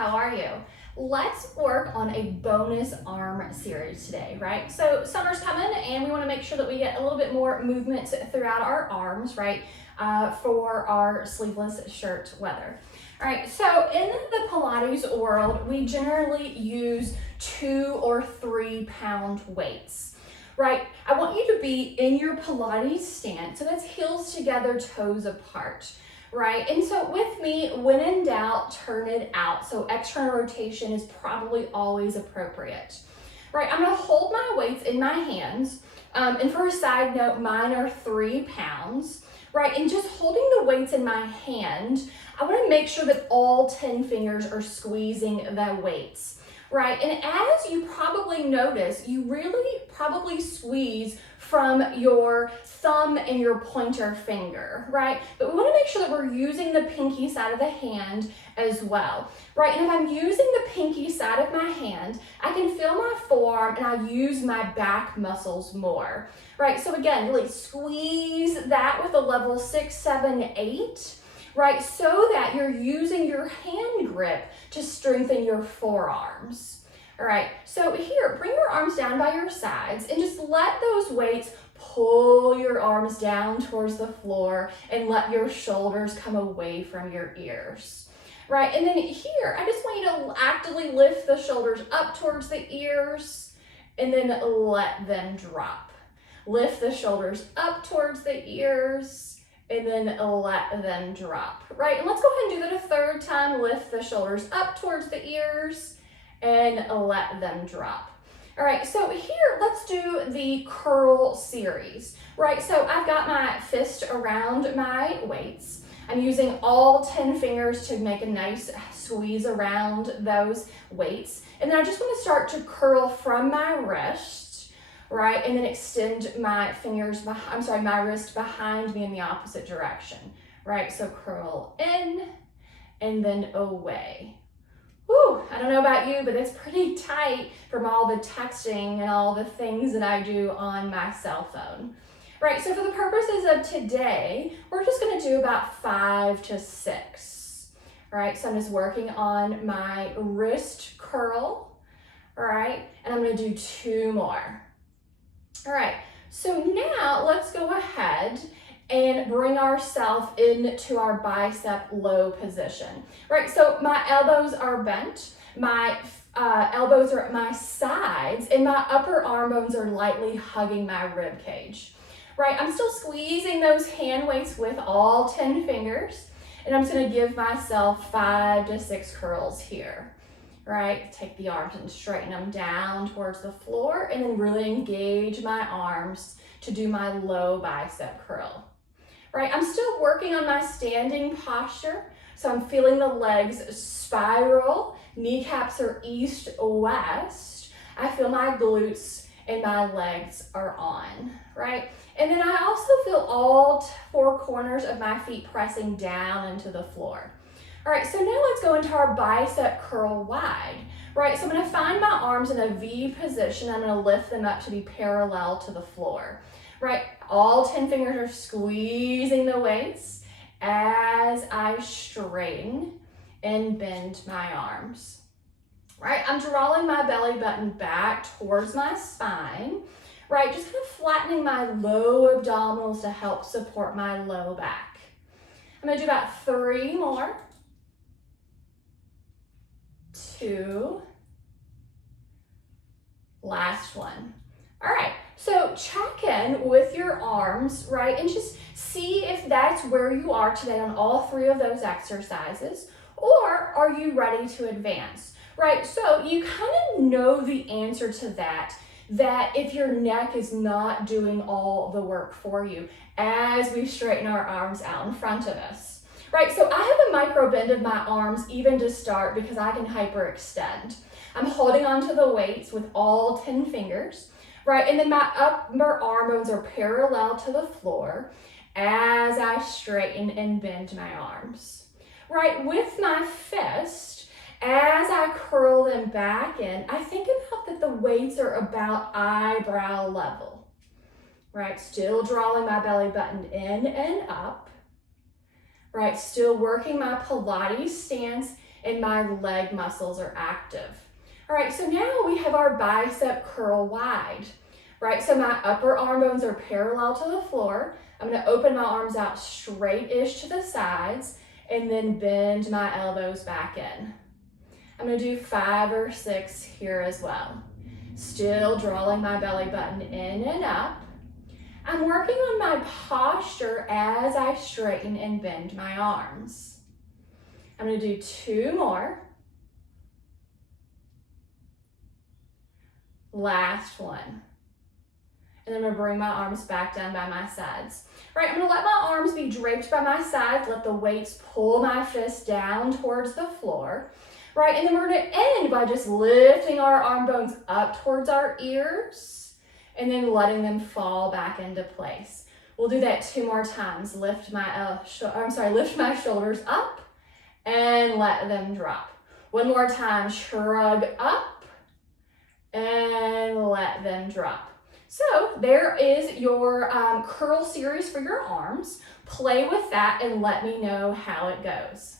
How are you? Let's work on a bonus arm series today, right? So summer's coming and we want to make sure that we get a little bit more movement throughout our arms, right? For our sleeveless shirt weather. All right, so in the Pilates world, we generally use 2 or 3 pound weights, right? I want you to be in your Pilates stance, so that's heels together, toes apart. Right, and so with me, when in doubt, turn it out. So external rotation is probably always appropriate. Right, I'm gonna hold my weights in my hands. And for a side note, mine are 3 pounds. Right, and just holding the weights in my hand, I wanna make sure that all 10 fingers are squeezing the weights. Right, and as you probably notice, you really probably squeeze from your thumb and your pointer finger, right? But we want to make sure that we're using the pinky side of the hand as well, right? And if I'm using the pinky side of my hand, I can feel my forearm and I use my back muscles more, right? So again, really squeeze that with a level 6, 7, 8, right? So that you're using your hand grip to strengthen your forearms. All right, so here, bring your arms down by your sides and just let those weights pull your arms down towards the floor and let your shoulders come away from your ears. Right, and then here, I just want you to actively lift the shoulders up towards the ears and then let them drop. Lift the shoulders up towards the ears and then let them drop, right? And let's go ahead and do that a third time. Lift the shoulders up towards the ears and let them drop. All right, so here, let's do the curl series, right? So I've got my fist around my weights. I'm using all 10 fingers to make a nice squeeze around those weights. And then I just want to start to curl from my wrist, right? And then extend my fingers, my wrist behind me in the opposite direction, right? So curl in and then away. Whew, I don't know about you, but it's pretty tight from all the texting and all the things that I do on my cell phone. Right, so for the purposes of today, we're just gonna do about 5 to 6. All right, so I'm just working on my wrist curl, all right, and I'm gonna do 2 more. All right, so now let's go ahead and bring ourselves into our bicep low position, right? So my elbows are bent, my elbows are at my sides, and my upper arm bones are lightly hugging my rib cage, right? I'm still squeezing those hand weights with all 10 fingers, and I'm just gonna give myself 5 to 6 curls here, right? Take the arms and straighten them down towards the floor, and then really engage my arms to do my low bicep curl. Right, I'm still working on my standing posture, so I'm feeling the legs spiral, kneecaps are east-west. I feel my glutes and my legs are on, right? And then I also feel all 4 corners of my feet pressing down into the floor. All right, so now let's go into our bicep curl wide, right? So I'm gonna find my arms in a V position. I'm gonna lift them up to be parallel to the floor. Right, all 10 fingers are squeezing the weights as I straighten and bend my arms. Right, I'm drawing my belly button back towards my spine, right, just kind of flattening my low abdominals to help support my low back. I'm gonna do about 3 more. 2. Last one. All right. So check in with your arms, right? And just see if that's where you are today on all 3 of those exercises, or are you ready to advance, right? So you kind of know the answer to that if your neck is not doing all the work for you as we straighten our arms out in front of us, right? So I have a micro bend of my arms even to start because I can hyperextend. I'm holding onto the weights with all 10 fingers. Right, and then my upper arm bones are parallel to the floor as I straighten and bend my arms. Right, with my fist, as I curl them back in, I think about that the weights are about eyebrow level. Right, still drawing my belly button in and up. Right, still working my Pilates stance and my leg muscles are active. All right, so now we have our bicep curl wide, right? So my upper arm bones are parallel to the floor. I'm gonna open my arms out straight-ish to the sides and then bend my elbows back in. I'm gonna do 5 or 6 here as well. Still drawing my belly button in and up. I'm working on my posture as I straighten and bend my arms. I'm gonna do 2 more. Last one. And then I'm gonna bring my arms back down by my sides. All right, I'm gonna let my arms be draped by my sides, let the weights pull my fists down towards the floor. Right, and then we're gonna end by just lifting our arm bones up towards our ears and then letting them fall back into place. We'll do that 2 more times. Lift my shoulders up and let them drop. 1 more time, shrug up and let them drop. So there is your curl series for your arms. Play with that and let me know how it goes.